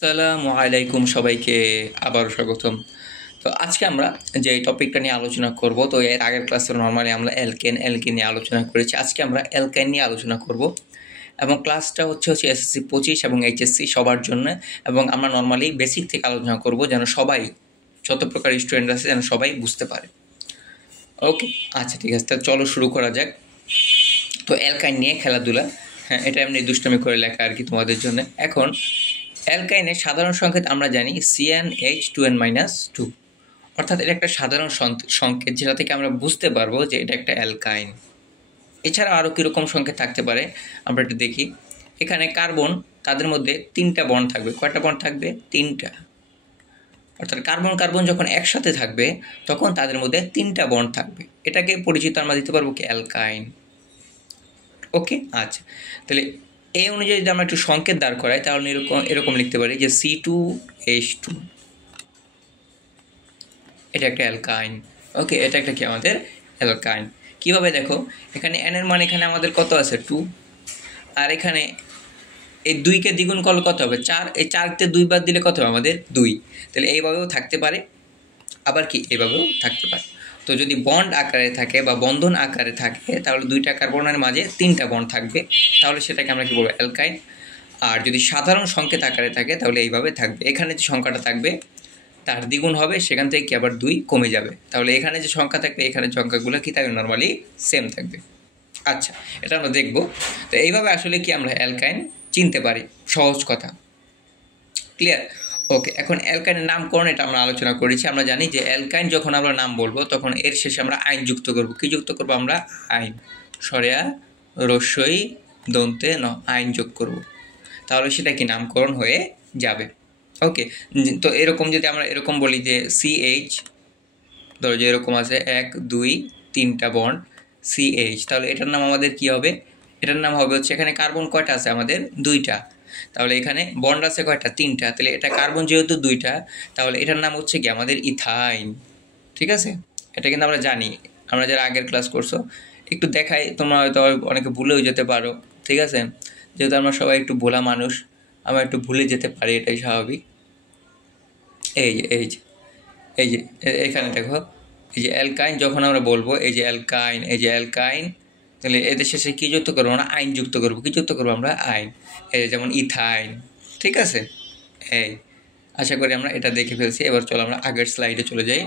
আসসালামু আলাইকুম সবাইকে আবারও স্বাগতম। তো আজকে আমরা যে টপিকটা নিয়ে আলোচনা করব, তো এর আগের ক্লাসে নর্মালি আমরা অ্যালকেন নিয়ে আলোচনা করেছি। আজকে আমরা অ্যালকাইন নিয়ে আলোচনা করব এবং ক্লাসটা হচ্ছে এসএসসি 25 এবং এইচএসসি সবার জন্য। এবং আমরা নর্মালি বেসিক থেকে আলোচনা করব যেন সবাই, যত প্রকার স্টুডেন্ট আছে যেন সবাই বুঝতে পারে। ওকে, আচ্ছা ঠিক আছে, তাহলে চলো শুরু করা যাক। তো অ্যালকাইন নিয়ে খেলাধুলা, হ্যাঁ এটা এমনি দুষ্টামি করে লেখা আর কি তোমাদের জন্য। এখন অ্যালকাইনের সাধারণ সংকেত আমরা জানি CnH2n-2, অর্থাৎ এটা একটা সাধারণ সংকেত যেটা থেকে আমরা বুঝতে পারবো যে এটা একটা অ্যালকাইন। এছাড়া আরও কীরকম সংকেত থাকতে পারে আমরা একটু দেখি। এখানে কার্বন, তাদের মধ্যে 3টা বন্ড থাকবে। কয়টা বন্ড থাকবে? 3টা। অর্থাৎ কার্বন কার্বন যখন একসাথে থাকবে তখন তাদের মধ্যে 3টা বন্ড থাকবে। এটাকে পরিচিত আমরা দিতে পারবো কি? অ্যালকাইন। ওকে, আচ্ছা তাহলে এই অনুযায়ী যদি আমরা একটু সংকেত দাঁড় করাই তাহলে এরকম লিখতে পারি যে C2H2, এটা একটা অ্যালকাইন। ওকে, এটা একটা কি আমাদের অ্যালকাইন। কীভাবে দেখো, এখানে n এর মান এখানে আমাদের কত আছে? 2। আর এখানে এই 2কে দ্বিগুণ করলে কত হবে? 4। এই 4তে 2 বাদ দিলে কত হবে আমাদের? 2। তাহলে এইভাবেও থাকতে পারে, আবার কি এইভাবেও থাকতে পারে। তো যদি বন্ড আকারে থাকে বা বন্ধন আকারে থাকে তাহলে 2টা কার্বনের মাঝে 3টা বন্ড থাকবে, তাহলে সেটাকে আমরা কি বলবো? অ্যালকাইন। আর যদি সাধারণ সংকেত আকারে থাকে তাহলে এইভাবে থাকবে। এখানে যে সংখ্যাটা থাকবে তার দ্বিগুণ হবে, সেখান থেকে কি আবার 2 কমে যাবে। তাহলে এখানে যে সংখ্যা থাকবে এখানে সংখ্যাগুলো কি থাকবে? নর্মালি সেম থাকবে। আচ্ছা, এটা আমরা দেখব। তো এইভাবে আসলে কি আমরা অ্যালকাইন চিনতে পারি, সহজ কথা। ক্লিয়ার? ওকে, এখন অ্যালকাইনের নামকরণ এটা আমরা আলোচনা করেছি। আমরা জানি যে অ্যালকাইন যখন আমরা নাম বলবো তখন এর শেষে আমরা আইন যুক্ত করব। কি যুক্ত করব আমরা? আইন। সরেয়া রস্যই দন্তে ন, আইন যোগ করব, তাহলে সেটা কি নামকরণ হয়ে যাবে। ওকে, তো এরকম যদি আমরা এরকম বলি যে CH, ধরো যে এরকম আছে 1 2 3টা বন্ড CH, তাহলে এটার নাম আমাদের কি হবে? এটার নাম হবে হচ্ছে, এখানে কার্বন কয়টা আছে আমাদের? 2টা। তাহলে এখানে বন্ড আছে কয়টা? 3টা। তাহলে এটা কার্বন যেহেতু 2টা, তাহলে এটার নাম হচ্ছে কি আমাদের ইথাইন। ঠিক আছে, এটা কিন্তু আমরা জানি, আমরা যারা আগের ক্লাস করছো। একটু দেখাই, তোমরা হয়তো অনেকে ভুলেও যেতে পারো। ঠিক আছে, যেহেতু আমরা সবাই একটু ভোলা মানুষ, আমরা একটু ভুলে যেতে পারি, এটাই স্বাভাবিক। এই যে এই যে এই যে এখানে দেখো, এই যে অ্যালকাইন যখন আমরা বলবো, এই যে অ্যালকাইন, এই যে অ্যালকাইন, তাহলে এদের শেষে কী যুক্ত করবো? আমরা আইন যুক্ত করবো। কী যুক্ত করবো আমরা? আইন। এই যেমন ইথাইন। ঠিক আছে, এই আশা করি আমরা এটা দেখে ফেলছি। এবার চলো আমরা আগের স্লাইডে চলে যাই।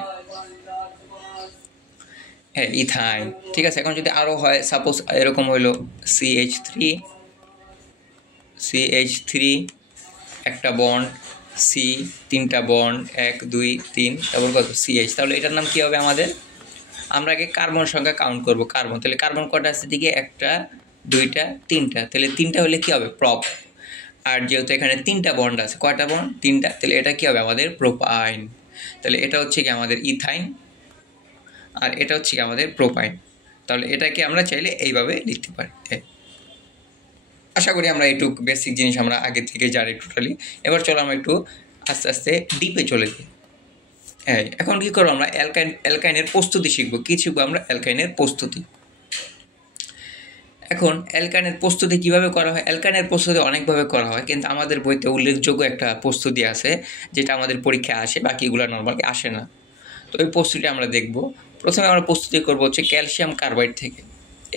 হ্যাঁ, ইথাইন। ঠিক আছে, এখন যদি আরও হয়, সাপোজ এরকম হইলো CH3 একটা বন্ড, C 3টা বন্ড, 1 2 3, তারপর কত? CH। তাহলে এটার নাম কী হবে আমাদের? আমরা আগে কার্বন সংখ্যা কাউন্ট করব। কার্বন, তাহলে কার্বন কটা আছে দিকে? 1টা 2টা 3টা, তাহলে 3টা হলে কী হবে? প্রপ। আর যেহেতু এখানে 3টা বন্ড আছে, কয়টা বন্ড? 3টা, তাহলে এটা কী হবে আমাদের? প্রোপাইন। তাহলে এটা হচ্ছে কি আমাদের ইথাইন, আর এটা হচ্ছে কি আমাদের প্রোপাইন। তাহলে এটাকে আমরা চাইলে এইভাবে লিখতে পারি। আশা করি আমরা একটু বেসিক জিনিস আমরা আগে থেকে জানি টোটালি। এবার চলো আমরা একটু আস্তে আস্তে ডিপে চলে যাই। হ্যাঁ, এখন কী করবো? আমরা অ্যালকাইনের প্রস্তুতি শিখবো। কী শিখবো আমরা? অ্যালকাইনের প্রস্তুতি। এখন অ্যালকাইনের প্রস্তুতি কীভাবে করা হয়? অ্যালকাইনের প্রস্তুতি অনেকভাবে করা হয়, কিন্তু আমাদের বইতে উল্লেখযোগ্য একটা প্রস্তুতি আছে যেটা আমাদের পরীক্ষায় আসে, বাকিগুলো নর্মালি আসে না। তো ওই প্রস্তুতি আমরা দেখব। প্রথমে আমরা প্রস্তুতি করবো হচ্ছে ক্যালসিয়াম কার্বাইড থেকে।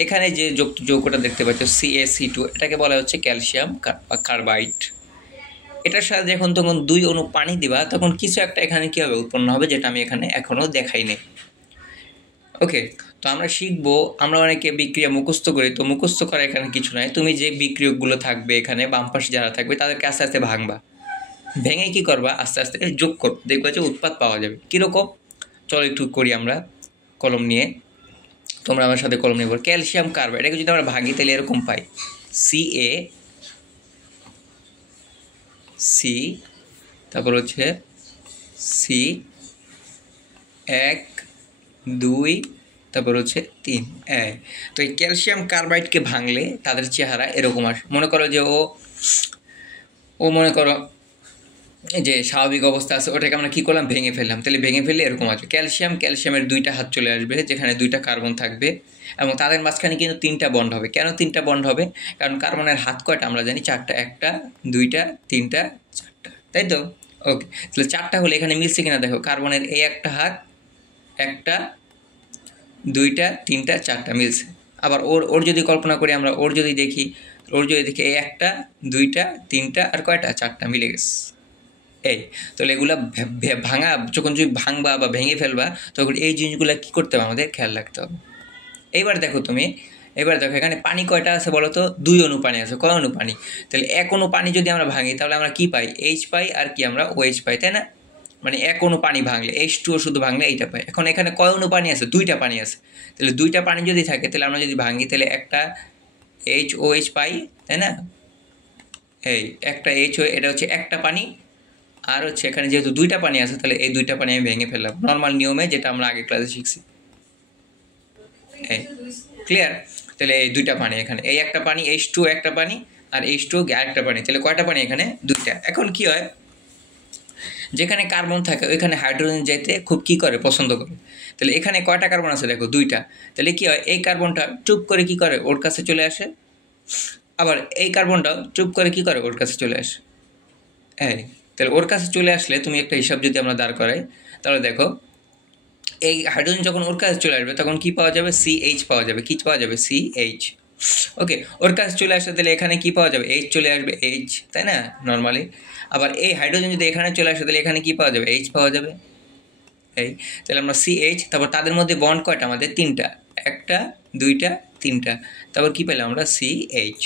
এখানে যে যৌগটা দেখতে পাচ্ছ CaC2, এটাকে বলা হচ্ছে ক্যালসিয়াম কার্বাইড। এটার সাথে যখন তখন 2 অণু পানি দিবা তখন কিছু একটা এখানে কী হবে? উৎপন্ন হবে, যেটা আমি এখানে এখনও দেখাইনি। ওকে, তো আমরা শিখবো। আমরা অনেকে বিক্রিয়া মুখস্থ করি, তো মুখস্থ করা এখানে কিছু নয়। তুমি যে বিক্রিয়কগুলো থাকবে এখানে বাম পাশে যারা থাকবে তাদেরকে আস্তে আস্তে ভাঙবা, ভেঙে কী করবা? আস্তে আস্তে যোগ করো, দেখবা যে উৎপাদ পাওয়া যাবে। কীরকম? চলো একটু করি আমরা কলম নিয়ে। তোমরা আমার সাথে কলম নিয়ে বলো। ক্যালসিয়াম কার্বাইড, এটাকে যদি আমরা ভাঙি তাহলে এরকম পাই CaC, তারপর হচ্ছে C1 2, তারপর হচ্ছে 3। তো এই ক্যালসিয়াম কার্বাইডকে ভাঙলে তাদের চেহারা এরকম আসে। মনে করো যে ও মনে করো যে স্বাভাবিক অবস্থা আছে, ওটাকে আমরা কী করলাম? ভেঙে ফেললাম। তাহলে ভেঙে ফেললে এরকম আসবে। ক্যালসিয়ামের 2টা হাত চলে আসবে, যেখানে 2টা কার্বন থাকবে এবং তাদের মাঝখানে কিন্তু 3টা বন্ড হবে। কেন 3টা বন্ড হবে? কারণ কার্বনের হাত কয়টা আমরা জানি? 4টা। 1টা 2টা 3টা 4টা। তাই তো? ওকে, তাহলে 4টা হলে এখানে মিলছে কিনা দেখো, কার্বনের এই একটা হাত, একটা, 2টা, 3টা, 4টা মিলছে। আবার ওর যদি কল্পনা করি আমরা, ওর যদি দেখি এই একটা, 2টা, 3টা আর কয়টা, 4টা মিলে গেছে। এই তাহলে এগুলা ভাঙা, যখন যদি ভাঙবা বা ভেঙে ফেলবা তখন এই জিনিসগুলো কী করতে হবে, আমাদের খেয়াল রাখতে হবে। এবার দেখো এখানে পানি কয়টা আছে বলো তো? 2 অণু পানি আছে। কয় অণু পানি? তাহলে 1 অণু পানি যদি আমরা ভাঙি তাহলে আমরা কি পাই? H পাই, আর কি আমরা OH পাই, তাই না? মানে 1 অণু পানি ভাঙলে H2O শুধু ভাঙলে এইটা পাই। এখন এখানে কয় অণু পানি আছে? 2টা পানি আছে। তাহলে 2টা পানি যদি থাকে তাহলে আমরা যদি ভাঙি তাহলে একটা HOH পাই, তাই না? এই একটা HO, এটা হচ্ছে একটা পানি। আর হচ্ছে এখানে যেহেতু 2টা পানি আছে তাহলে এই 2টা পানি আমি ভেঙে ফেললাম নর্মাল নিয়মে, যেটা আমরা আগে ক্লাসে শিখছি। ক্লিয়ার? তাহলে এই 2টা পানি, এখানে এই একটা পানি H2O একটা পানি, আর H2O আরেকটা পানি, তাহলে কয়টা পানি এখানে? 2টা। এখন কি হয়, যেখানে কার্বন থাকে ওইখানে হাইড্রোজেন যেতে খুব কি করে, পছন্দ করে। তাহলে এখানে কয়টা কার্বন আছে দেখো? 2টা। তাহলে কি হয়, এই কার্বনটা চুপ করে কি করে, ওর কাছে চলে আসে। আবার এই কার্বনটাও চুপ করে কি করে, ওর কাছে চলে আসে। তাহলে ওর কাছে চলে আসলে তুমি একটা হিসাব যদি আমরা দাঁড় করাই তাহলে দেখো, এই হাইড্রোজেন যখন ওর কাছে চলে আসবে তখন কি পাওয়া যাবে? CH পাওয়া যাবে। কি পাওয়া যাবে? CH। ওকে, ওর কাছে চলে আসলে তাহলে এখানে কি পাওয়া যাবে? H চলে আসবে, H, তাই না? নর্মালি। আবার এই হাইড্রোজেন যদি এখানে চলে আসে তাহলে এখানে কি পাওয়া যাবে? H পাওয়া যাবে। তাহলে আমরা CH, তারপর তাদের মধ্যে বন্ড কয়টা আমাদের? 3টা। একটা, 2টা, 3টা। তারপর কি পেলাম আমরা? CH।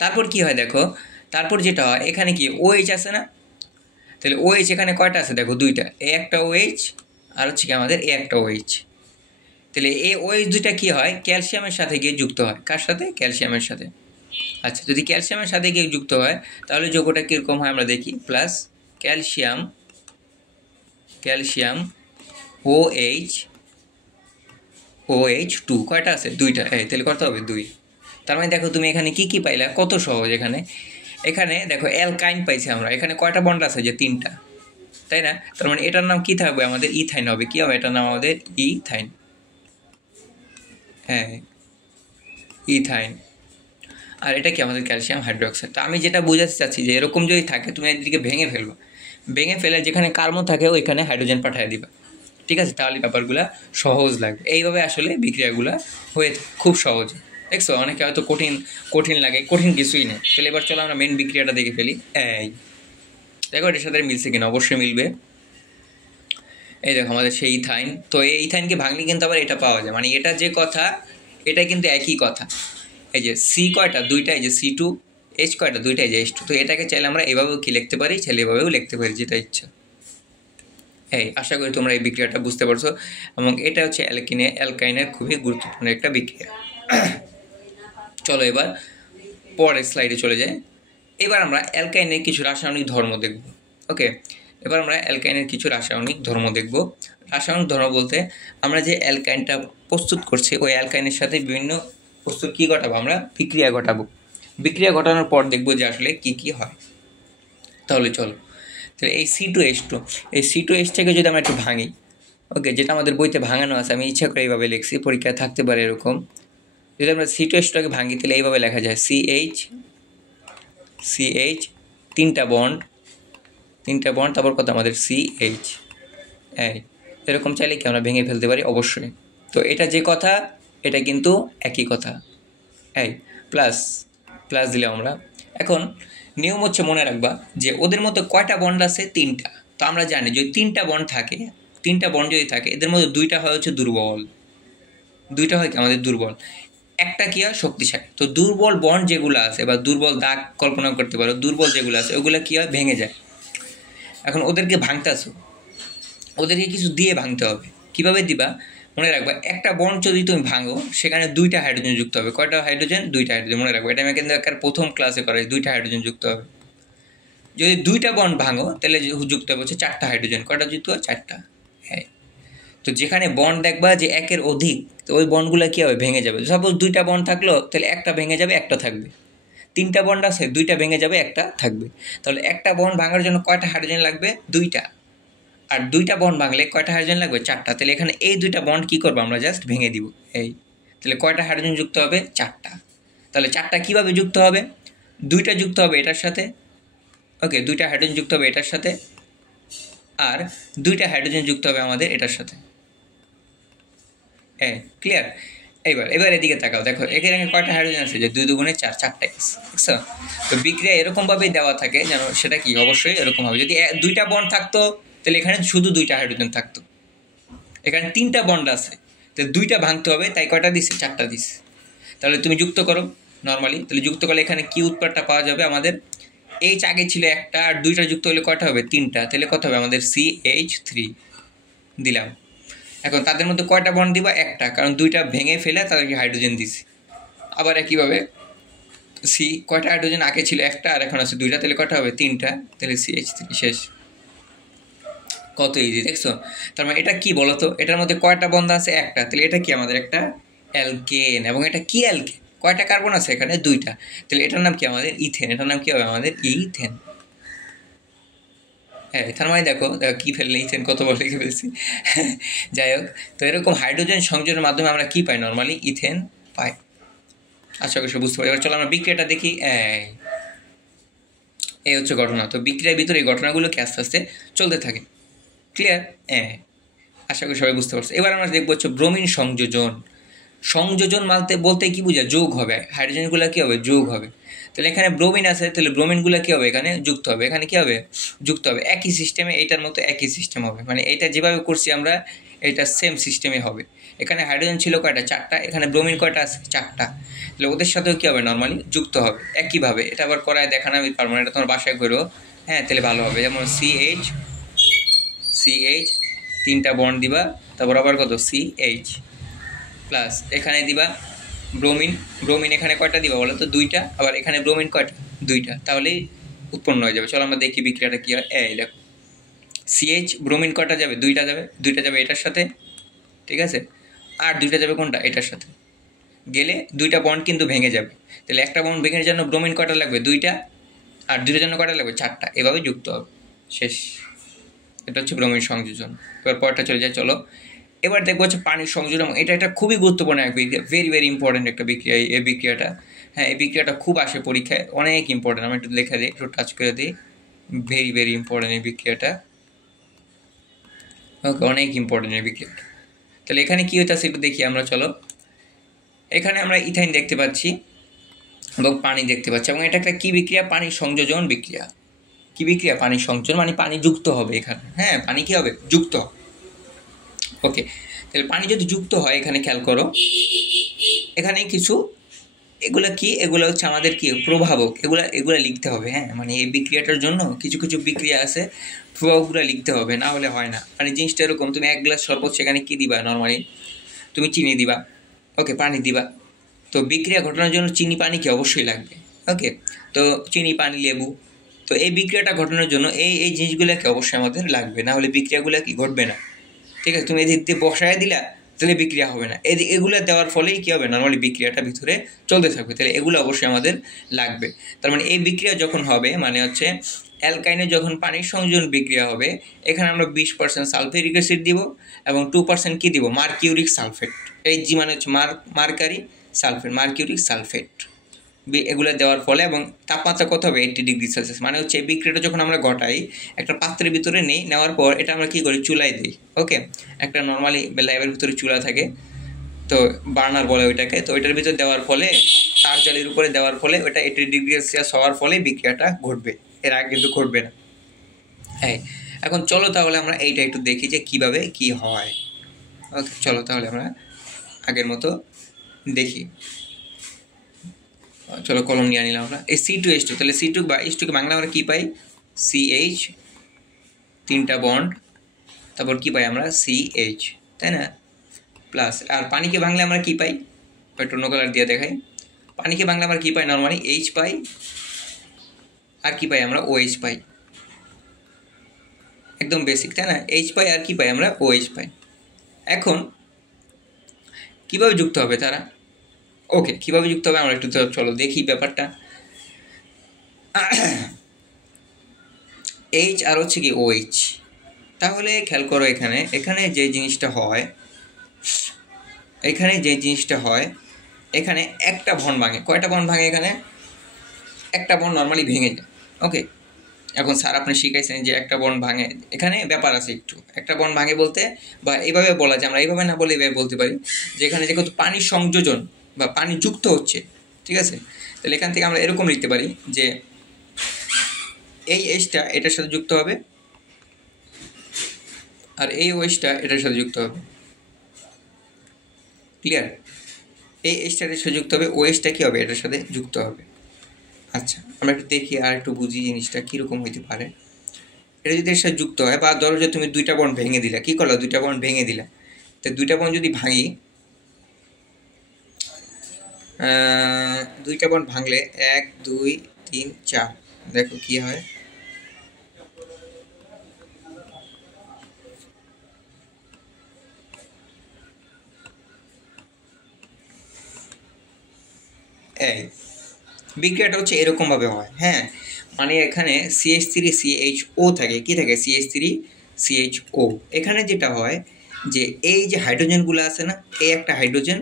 তারপর কি হয় দেখো, তারপর যেটা হয় এখানে কি OH আছে না? তাহলে OH এখানে কয়টা আছে দেখো? 2টা। একটা OH আর হচ্ছে কি আমাদের একটা OH। তাহলে এই OH 2টা কী হয়, ক্যালসিয়ামের সাথে গিয়ে যুক্ত হয়। কার সাথে? ক্যালসিয়ামের সাথে। আচ্ছা, যদি ক্যালসিয়ামের সাথে গিয়ে যুক্ত হয় তাহলে যৌগটা কীরকম হয় আমরা দেখি। প্লাস ক্যালসিয়াম OH2 কয়টা আছে? 2টা। তাহলে কত হবে? 2। তার মানে দেখো তুমি এখানে কি পাইলা, কত সহজ। এখানে দেখো অ্যালকাইন পাইছি আমরা। এখানে কয়টা বন্ড আছে? যে 3টা, তাই না? তার মানে এটার নাম কি থাকবে আমাদের? ইথাইন হবে। কি হবে এটার নাম আমাদের? ইথাইন। ইথাইন। আর এটা কি আমাদের ক্যালসিয়াম হাইড্রোক্সাইড। তো আমি যেটা বোঝাতে চাচ্ছি যে এরকম যদি থাকে তুমি এদিকে ভেঙে ফেলে যেখানে কার্বন থাকে ওইখানে হাইড্রোজেন পাঠিয়ে দিবা। ঠিক আছে? তাহলে ব্যাপারগুলো সহজ লাগবে। এইভাবে আসলে বিক্রিয়াগুলো হয়ে খুব সহজ। দেখছো, অনেকে হয়তো কঠিন লাগে, কঠিন কিছুই নেই। তাহলে এবার চলো আমরা মেন বিক্রিয়াটা দেখে ফেলি। দেখো এটার সাথে মিলছে কিনা, অবশ্যই মিলবে। এই দেখো আমাদের সেই ইথাইন। তো এই ইথাইনকে ভাঙলে কিন্তু আবার এটা পাওয়া যায়, মানে এটা যে কথা এটা কিন্তু একই কথা। এই যে C কয়টা? 2টা। এই যে C2। H কয়টা? 2টা। এই যে H2। তো এটাকে চাইলে আমরা এভাবেও কি লিখতে পারি, চাইলে এভাবেও লিখতে পারি, যেটা ইচ্ছা। আশা করি তোমরা এই বিক্রিয়াটা বুঝতে পারছো, এবং এটা হচ্ছে অ্যালকাইনের খুবই গুরুত্বপূর্ণ একটা বিক্রিয়া। চলো এবার পরের স্লাইডে চলে যাই। এবার আমরা অ্যালকাইনের কিছু রাসায়নিক ধর্ম দেখব। ওকে, এবার আমরা অ্যালকাইনের কিছু রাসায়নিক ধর্ম দেখব। রাসায়নিক ধর্ম বলতে আমরা যে অ্যালকাইনটা প্রস্তুত করছি ওই অ্যালকাইনের সাথে বিভিন্ন বস্তু কী ঘটাবো, আমরা বিক্রিয়া ঘটাবো। বিক্রিয়া ঘটানোর পর দেখব যে আসলে কী হয়। তাহলে চলো, তাহলে এই C2H2, এই C2H থেকে যদি আমরা একটু ভাঙি, ওকে, যেটা আমাদের বইতে ভাঙানো আছে, আমি ইচ্ছা করে এইভাবে লিখছি, পরীক্ষায় থাকতে পারে এরকম। যদি আমরা C2H2কে ভাঙি তাহলে এইভাবে লেখা যায় CH, 3টা বন্ড, তারপর কত আমাদের CH। এরকম চাইলে কি আমরা ভেঙে ফেলতে পারি? অবশ্যই। তো এটা যে কথা এটা কিন্তু একই কথা। প্লাস দিলে আমরা এখন নিয়ম হচ্ছে মনে রাখবা যে ওদের মধ্যে কয়টা বন্ড আছে? 3টা। তো আমরা জানি যদি 3টা বন্ড থাকে, 3টা বন্ড যদি থাকে এদের মধ্যে 2টা হয় হচ্ছে দুর্বল, 2টা হয় কি আমাদের দুর্বল, একটা কি হয় শক্তিশালী। তো দুর্বল বন্ড যেগুলো আছে বা দুর্বল দাগ কল্পনা করতে পারো, দুর্বল যেগুলো আছে ওগুলো কি হয়? ভেঙে যায়। এখন ওদেরকে ভাঙতে আসো, ওদেরকে কিছু দিয়ে ভাঙতে হবে। কিভাবে দিবা? মনে রাখবা একটা বন্ড যদি তুমি ভাঙো সেখানে 2টা হাইড্রোজেন যুক্ত হবে। কয়টা হাইড্রোজেন? 2টা হাইড্রোজেন। মনে রাখবো, এটা আমি কিন্তু একটা প্রথম ক্লাসে করাই, 2টা হাইড্রোজেন যুক্ত হবে। যদি 2টা বন্ড ভাঙো তাহলে যুক্ত হবে হচ্ছে 4টা হাইড্রোজেন। কয়টা যুক্ত হয়? 4টা। তো যেখানে বন্ড দেখবা যে একের অধিক, তো ওই বন্ডগুলো কী হবে? ভেঙে যাবে। সাপোজ 2টা বন্ড থাকলো তাহলে একটা ভেঙে যাবে, একটা থাকবে। 3টা বন্ড আছে, 2টা ভেঙে যাবে, একটা থাকবে। তাহলে একটা বন্ড ভাঙার জন্য কয়টা হাইড্রোজেন লাগবে? 2টা। আর 2টা বন্ড ভাঙলে কয়টা হাইড্রোজেন লাগবে? 4টা। তাহলে এখানে এই 2টা বন্ড কী করবো আমরা? জাস্ট ভেঙে দিব। তাহলে কয়টা হাইড্রোজেন যুক্ত হবে? 4টা। তাহলে 4টা কীভাবে যুক্ত হবে? 2টা যুক্ত হবে এটার সাথে, ওকে, দুইটা হাইড্রোজেন যুক্ত হবে এটার সাথে, আর দুইটা হাইড্রোজেন যুক্ত হবে আমাদের এটার সাথে। হ্যাঁ, ক্লিয়ার। এবার এদিকে তাকাও, দেখো এখানে কয়টা হাইড্রোজেন আছে, যে 2 দুগুণে 4, 4টা দেখছো। তো বিক্রিয়া এরকমভাবেই দেওয়া থাকে যেন সেটা কি অবশ্যই এরকম হবে। যদি দুইটা বন্ড থাকতো তাহলে এখানে শুধু দুইটা হাইড্রোজেন থাকতো, এখানে 3টা বন্ড আছে, তো দুইটা ভাঙতে হবে, তাই কয়টা দিছে, 4টা দিছে। তাহলে তুমি যুক্ত করো নর্মালি, তাহলে যুক্ত করলে এখানে কি উৎপাদটা পাওয়া যাবে আমাদের, এইচ আগে ছিল একটা, আর দুইটা যুক্ত হলে কয়টা হবে, 3টা, তাহলে কত হবে আমাদের CH3 দিলাম। এখন তাদের মধ্যে কয়টা বন্ড দিবা, একটা, কারণ দুইটা ভেঙে ফেলে তাদেরকে হাইড্রোজেন দিছি। আবার একইভাবে সি, কয়টা হাইড্রোজেন আগে ছিল একটা, আর এখন আছে দুইটা, তাহলে কয়টা হবে, 3টা, তাহলে CH3 শেষ। কত ইজি দেখছো। তার মানে এটা কি বলতো, এটার মধ্যে কয়টা বন্ধ আছে, একটা, তাহলে এটা কি আমাদের একটা অ্যালকেন। এবং এটা কি অ্যালকেন, কয়টা কার্বন আছে এখানে, দুইটা, তাহলে এটার নাম কি আমাদের ইথেন। এটার নাম কি হবে আমাদের ইথেন। হ্যাঁ, তার মানে দেখো কি ফেললে, ইথেন কত বলে লিখে ফেলছি। যাই হোক, তো এরকম হাইড্রোজেন সংযোগের মাধ্যমে আমরা কি পাই, নর্মালি ইথেন পাই। আশা করি বুঝতে পারি। এবার চলো আমরা বিক্রিয়াটা দেখি। এই হচ্ছে ঘটনা। তো বিক্রিয়ার ভিতরে এই ঘটনাগুলোকে আস্তে আস্তে চলতে থাকে। ক্লিয়ার? আশা করি সবাই বুঝতে পারছে। এবার আমরা দেখবো হচ্ছে ব্রোমিন সংযোজন। সংযোজন বলতে কি বোঝায়, যোগ হবে, হাইড্রোজেনগুলো কী হবে, যোগ হবে। তাহলে এখানে ব্রোমিন আছে, তাহলে ব্রোমিনগুলো কী হবে, এখানে যুক্ত হবে। এখানে কী হবে, যুক্ত হবে। একই সিস্টেমে, এইটার মতো একই সিস্টেম হবে, মানে এইটা যেভাবে করছি আমরা, এটা সেম সিস্টেমে হবে। এখানে হাইড্রোজেন ছিল কয়টা, 4টা, এখানে ব্রোমিন কয়টা আছে, 4টা, তাহলে ওদের সাথেও কী হবে, নর্মালি যুক্ত হবে একইভাবে। এটা আবার করায় দেখানো আমি পারবো না, এটা তোমার বাসায় করো। হ্যাঁ, তাহলে ভালো হবে। যেমন CH 3টা বন্ড দিবা, তারপর আবার কত CH প্লাস এখানে দিবা ব্রোমিন এখানে কয়টা দিবা বলো তো, 2টা, আবার এখানে ব্রোমিন কয়টা, 2টা, তাহলেই উৎপন্ন হয়ে যাবে। চলো আমরা দেখি বিক্রিয়াটা কী হয়। দেখো CH ব্রোমিন কয়টা যাবে, 2টা যাবে, 2টা যাবে এটার সাথে, ঠিক আছে, আর 2টা যাবে কোনটা, এটার সাথে। গেলে 2টা বন্ড কিন্তু ভেঙে যাবে, তাহলে একটা বন্ড ভেঙে জন্য ব্রোমিন কয়টা লাগবে, 2টা, আর 2টার জন্য কয়টা লাগবে, 4টা, এভাবে যুক্ত হবে। শেষ। এটা হচ্ছে ব্রোমিন সংযোজন। এবার পরটা চলে যায়, চলো এবার দেখবো হচ্ছে পানির সংযোজন। এটা একটা খুবই গুরুত্বপূর্ণ এক বিক্রিয়া, ভেরি ভেরি ইম্পর্টেন্ট একটা বিক্রিয়া এই বিক্রিয়াটা। হ্যাঁ, এই বিক্রিয়াটা খুব আসে পরীক্ষায়, অনেক ইম্পর্টেন্ট। আমি একটু লেখা দিই, একটু টাচ করে দিই, ভেরি ভেরি ইম্পর্টেন্ট এই বিক্রিয়াটা। ওকে, অনেক ইম্পর্টেন্ট এই বিক্রিয়াটা। তাহলে এখানে কী হইতেছে একটু দেখি আমরা, চলো। এখানে আমরা ইথাইন দেখতে পাচ্ছি এবং পানি দেখতে পাচ্ছি, এবং এটা একটা কী বিক্রিয়া, পানির সংযোজন বিক্রিয়া। কী বিক্রিয়া, পানির সংযোজন, মানে পানি যুক্ত হবে এখানে। হ্যাঁ, পানি কী হবে, যুক্ত। ওকে, তাহলে পানি যদি যুক্ত হয়, এখানে খেয়াল করো, এখানে কিছু এগুলো কি, এগুলো হচ্ছে আমাদের কি প্রভাবক, এগুলো লিখতে হবে। হ্যাঁ, মানে এই বিক্রিয়াটার জন্য কিছু কিছু বিক্রিয়া আছে, প্রভাবকগুলো লিখতে হবে, না হলে হয় না। মানে জিনিসটা এরকম, তুমি 1 গ্লাস শরবত, সেখানে কী দিবা, নর্মালি তুমি চিনি দিবা, ওকে, পানি দিবা। তো বিক্রিয়া ঘটানোর জন্য চিনি পানি কি অবশ্যই লাগবে। ওকে, তো চিনি পানি লেবু, তো এই বিক্রিয়াটা ঘটানোর জন্য এই জিনিসগুলোকে অবশ্যই আমাদের লাগবে, না হলে বিক্রিয়াগুলো কি ঘটবে না। ঠিক আছে, তুমি এদিক দিয়ে বসায় দিলা, তাহলে বিক্রিয়া হবে না। এগুলো দেওয়ার ফলেই কী হবে, নর্মালি বিক্রিয়াটা ভিতরে চলতে থাকবে, তাহলে এগুলো অবশ্যই আমাদের লাগবে। তার মানে এই বিক্রিয়া যখন হবে, মানে হচ্ছে অ্যালকাইনে যখন পানির সংযোজন বিক্রিয়া হবে, এখানে আমরা 20% সালফিউরিক অ্যাসিড দিব, এবং 2% কী দিব, মার্কিউরিক সালফেট। এই জি মানে হচ্ছে মার্কারি সালফেট, মার্কিউরিক সালফেট, এগুলো দেওয়ার ফলে। এবং তাপমাত্রা কত হবে, 80 ডিগ্রি সেলসিয়াস। মানে হচ্ছে এই বিক্রিয়াটা যখন আমরা ঘটাই, একটা পাত্রের ভিতরে নেওয়ার পর এটা আমরা কী করি, চুলায় দিই। ওকে, একটা নর্মালি ল্যাবের ভিতরে চুলা থাকে, তো বার্নার বলে ওইটাকে, তো ওইটার ভিতরে দেওয়ার ফলে, তার জলের উপরে দেওয়ার ফলে ওইটা 80 ডিগ্রি সেলসিয়াস হওয়ার ফলে বিক্রিয়াটা ঘটবে, এর আগে কিন্তু ঘটবে না। হ্যাঁ, এখন চলো তাহলে আমরা এইটা একটু দেখি যে কীভাবে কি হয়। ওকে, চলো তাহলে আমরা আগের মতো দেখি। চলো কলম নিয়ে নিলাম আমরা। এই C2H2, তাহলে C2 বা H2কে বাংলা আমরা কী পাই, CH, 3টা বন্ড, তারপর কী পাই আমরা, CH, তাই না, প্লাস। আর পানিকে বাংলা আমরা কী পাই, একটু অন্য কালার দিয়ে দেখাই। পানিকে বাংলা আমরা কী পাই, নর্মালি H পাই, আর কী পাই আমরা, OH পাই। একদম বেসিক, তাই না, H পাই, আর কী পাই আমরা, OH পাই। এখন কীভাবে যুক্ত হবে তারা, ওকে, কীভাবে যুক্ত হবে আমরা একটু চলো দেখি ব্যাপারটা। H আর হচ্ছে কি OH। তাহলে খেয়াল করো, এখানে যে জিনিসটা হয়, এখানে একটা বন্ড ভাঙে। কয়টা বন্ড ভাঙে, এখানে একটা বন্ড নর্মালি ভেঙে যায়। ওকে, এখন স্যার আপনি শিখাইছেন যে একটা বন্ড ভাঙে, এখানে ব্যাপার আছে একটু, একটা বন্ড ভাঙে বলতে বা এইভাবে বলা যায়, আমরা এইভাবে না বলে এইভাবে বলতে পারি যে এখানে যেহেতু পানির সংযোজন বা পানি যুক্ত হচ্ছে, ঠিক আছে, তাহলে এখান থেকে আমরা এরকম লিখতে পারি যে এই এইচটা এটার সাথে যুক্ত হবে আর এই ওএইচটা এটার সাথে যুক্ত হবে। ক্লিয়ার? এই এইচটা এটার সাথে যুক্ত হবে, ওএইচটা কী হবে এটার সাথে যুক্ত হবে। আচ্ছা আমরা একটু দেখি আর একটু বুঝি জিনিসটা কীরকম হইতে পারে। এটা যদি এর সাথে যুক্ত হয়, বা ধরো যে তুমি দুইটা বন্ড ভেঙে দিলা, কী করলা, দুইটা বন্ড ভেঙে দিলা, তো দুইটা বন্ড যদি ভাঙি, দুইটা বন্ড ভাঙলে 1 2 3 4, দেখো কি হয়। এই বিক্রিয়াটা হচ্ছে এরকমভাবে হয়, হ্যাঁ, মানে এখানে CH3CHO থাকে, কি থাকে, CH3CHO। এখানে যেটা হয় যে এই যে হাইড্রোজেনগুলো আছে না, এই একটা হাইড্রোজেন,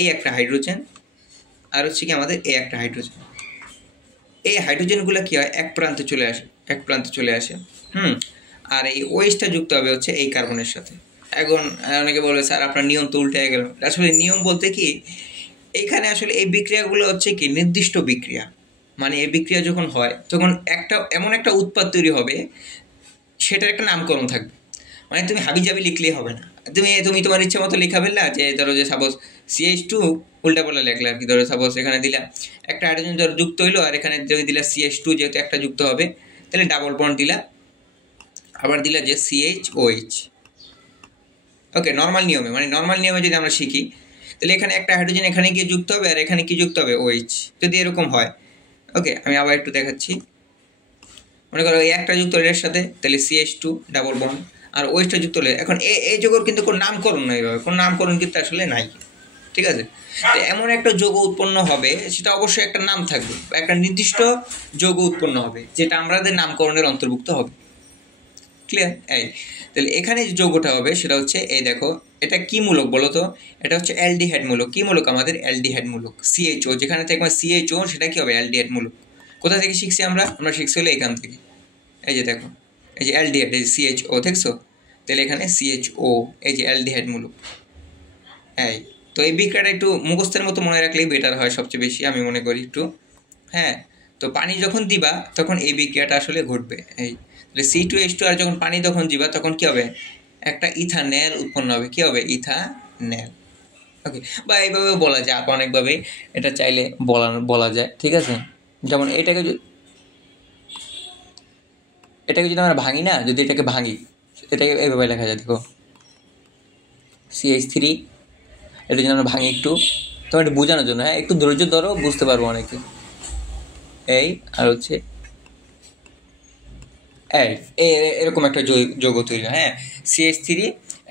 এই একটা হাইড্রোজেন, আর হচ্ছে কি আমাদের এই একটা হাইড্রোজেন, এই হাইড্রোজেনগুলো কী হয় এক প্রান্তে চলে আসে, এক প্রান্তে চলে আসে। আর এই ওএইচটা যুক্ত হবে হচ্ছে এই কার্বনের সাথে। এখন অনেকে বলবে স্যার আপনার নিয়ম তো উল্টে গেল। আসলে নিয়ম বলতে কি, এইখানে আসলে এই বিক্রিয়াগুলো হচ্ছে কি নির্দিষ্ট বিক্রিয়া, মানে এই বিক্রিয়া যখন হয় তখন একটা এমন একটা উৎপাদ তৈরি হবে, সেটার একটা নামকরণ থাকবে। মানে তুমি হাবিজাবি লিখলেই হবে না, তুমি তুমি তোমার ইচ্ছে মতো লেখা ফেললা, যে ধরো যে সাপোজ CH2 উল্টা পাল্টা লেখলা আর কি, ধরো সাপোজ এখানে দিলা একটা হাইড্রোজেন ধরো যুক্ত হইলো, আর এখানে যদি দিলা CH2 যেহেতু একটা যুক্ত হবে, তাহলে ডাবল বন্ড দিলা, আবার দিলা যে CHOH। ওকে, নর্মাল নিয়মে, মানে নর্মাল নিয়মে যদি আমরা শিখি, তাহলে এখানে একটা হাইড্রোজেন এখানে গিয়ে যুক্ত হবে, আর এখানে কি যুক্ত হবে, OH, যদি এরকম হয়। ওকে, আমি আবার একটু দেখাচ্ছি। মনে করো এই একটা যুক্ত এর সাথে, তাহলে CH2 ডাবল বন্ড, আর ওইটা যুক্ত হলে এখন এই যৌগের কিন্তু কোনো নামকরণ নাই, কোনো নামকরণ কিন্তু আসলে নাই, ঠিক আছে। তো এমন একটা যৌগ উৎপন্ন হবে, সেটা অবশ্যই একটা নাম থাকবে, একটা নির্দিষ্ট যৌগ উৎপন্ন হবে, যেটা আমাদের নামকরণের অন্তর্ভুক্ত হবে। ক্লিয়ার? এই তাহলে এখানে যে যৌগটা হবে সেটা হচ্ছে, এই দেখো এটা কি মূলক বলো তো, এটা হচ্ছে অ্যালডিহাইড মূলক। কি মূলক আমাদের? অ্যালডিহাইড মূলক। CHO, যেখানে থেকে CHO সেটা কি হবে, অ্যালডিহাইড মূলক। কোথা থেকে শিখছি আমরা? আমরা শিখছি হলো এখান থেকে, এই যে দেখো, এই যে অ্যালডিহাইড, এই CHO দেখছো, তাহলে এখানে CHO, এই যে অ্যালডিহাইড মূলক। এই তো এই বিক্রিয়াটা একটু মুখস্থের মতো মনে রাখলেই বেটার হয় সবচেয়ে বেশি, আমি মনে করি একটু। হ্যাঁ, তো পানি যখন দিবা তখন এই বিক্রিয়াটা আসলে ঘটবে। এই তাহলে C2H2, আর যখন পানি তখন দিবা তখন কি হবে, একটা ইথানেল উৎপন্ন হবে। কি হবে? ইথানেল। ওকে, বা এইভাবে বলা যায়, আর অনেকভাবে এটা চাইলে বলা যায়, ঠিক আছে। যেমন এটাকে যদি আমরা ভাঙি না, যদি এটাকে ভাঙি, এটাকে এইভাবে লেখা যায়, দেখো CH3, এটা যদি আমরা ভাঙি একটু, তোমার একটু বোঝানোর জন্য, হ্যাঁ একটু ধৈর্য ধরো, বুঝতে পারবো অনেকে। এই আর হচ্ছে এরকম একটা যৌগ তৈরি, হ্যাঁ, CH3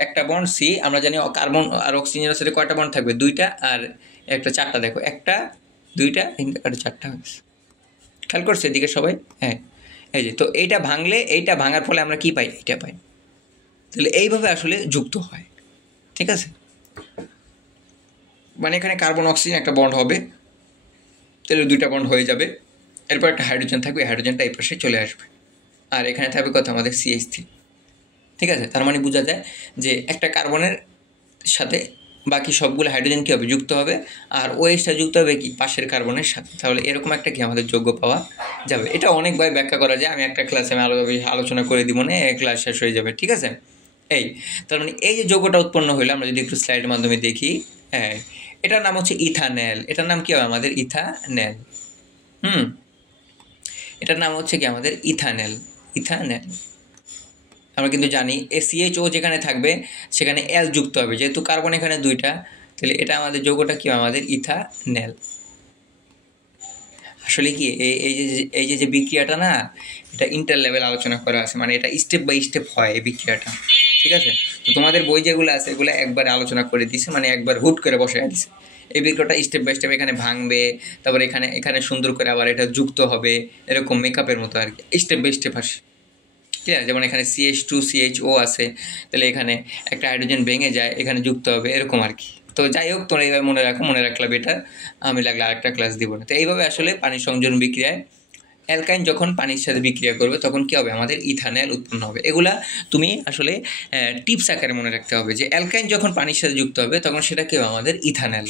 একটা বন্ড C, আমরা জানি কার্বন আর অক্সিজেনের সাথে কয়টা বন্ড থাকবে, দুইটা, আর একটা চারটা, দেখো একটা, দুইটা, তিনটা, একটা, চারটা হয়েছে। খেয়াল করছে এদিকে সবাই? হ্যাঁ, এই যে, তো এইটা ভাঙলে, এইটা ভাঙার ফলে আমরা কি পাই, এইটা পাই। তাহলে এইভাবে আসলে যুক্ত হয়, ঠিক আছে। মানে এখানে কার্বন অক্সিজেন একটা বন্ড হবে, তাহলে দুইটা বন্ড হয়ে যাবে, এরপর একটা হাইড্রোজেন থাকবে, হাইড্রোজেনটা এই পাশে চলে আসবে, আর এখানে থাকবে কত, আমাদের CH3, ঠিক আছে। তার মানে বোঝা যায় যে একটা কার্বনের সাথে বাকি সবগুলো হাইড্রোজেন কী হবে, যুক্ত হবে, আর ওএইচটা যুক্ত হবে কি পাশের কার্বনের সাথে, তাহলে এরকম একটা কি আমাদের যৌগ পাওয়া যাবে। এটা অনেকভাবে ব্যাখ্যা করা যায়, আমি একটা ক্লাসে আমি আলোচনা করে দিব না, ক্লাস শেষ হয়ে যাবে, ঠিক আছে। এই তার মানে এই যে যৌগটা উৎপন্ন হইলো, আমরা যদি একটু স্লাইডের মাধ্যমে দেখি, হ্যাঁ, এটার নাম হচ্ছে ইথানেল। এটার নাম কি হবে আমাদের, ইথানেল। এটার নাম হচ্ছে কি আমাদের ইথানেল। আমরা কিন্তু জানি CHO যেখানে থাকবে সেখানে L যুক্ত হবে, যেহেতু কার্বন এখানে দুইটা, তাহলে এটা আমাদের যৌগটা কি আমাদের ইথানেল। আসলে কি এই যে বিক্রিয়াটা না, এটা ইন্টার লেভেল আলোচনা করা আছে, মানে এটা স্টেপ বাই স্টেপ হয় এই বিক্রিয়াটা, ঠিক আছে। তো তোমাদের বই যেগুলো আছে এগুলো একবার আলোচনা করে দিছে, মানে একবার হুট করে বসে দিছে। এই বিক্রিয়াটা স্টেপ বাই স্টেপ এখানে ভাঙবে, তারপর এখানে সুন্দর করে আবার এটা যুক্ত হবে, এরকম মেকআপের মতো আর কি, স্টেপ বাই স্টেপ আসে। ঠিক আছে, যেমন এখানে CH2 CHO আছে, তাহলে এখানে একটা হাইড্রোজেন ভেঙে যায়, এখানে যুক্ত হবে, এরকম আর কি। তো যাই হোক, তোমরা এইভাবে মনে রাখো, মনে রাখলে বেটার, আমি লাগলে আরেকটা ক্লাস দিব না। তো এইভাবে আসলে পানি সংযোজন বিক্রিয়ায় অ্যালকাইন যখন পানির সাথে বিক্রিয়া করবে তখন কী হবে, আমাদের ইথানল উৎপন্ন হবে। এগুলা তুমি আসলে টিপস আকারে মনে রাখতে হবে যে অ্যালকাইন যখন পানির সাথে যুক্ত হবে তখন সেটা কী হবে, আমাদের ইথানল।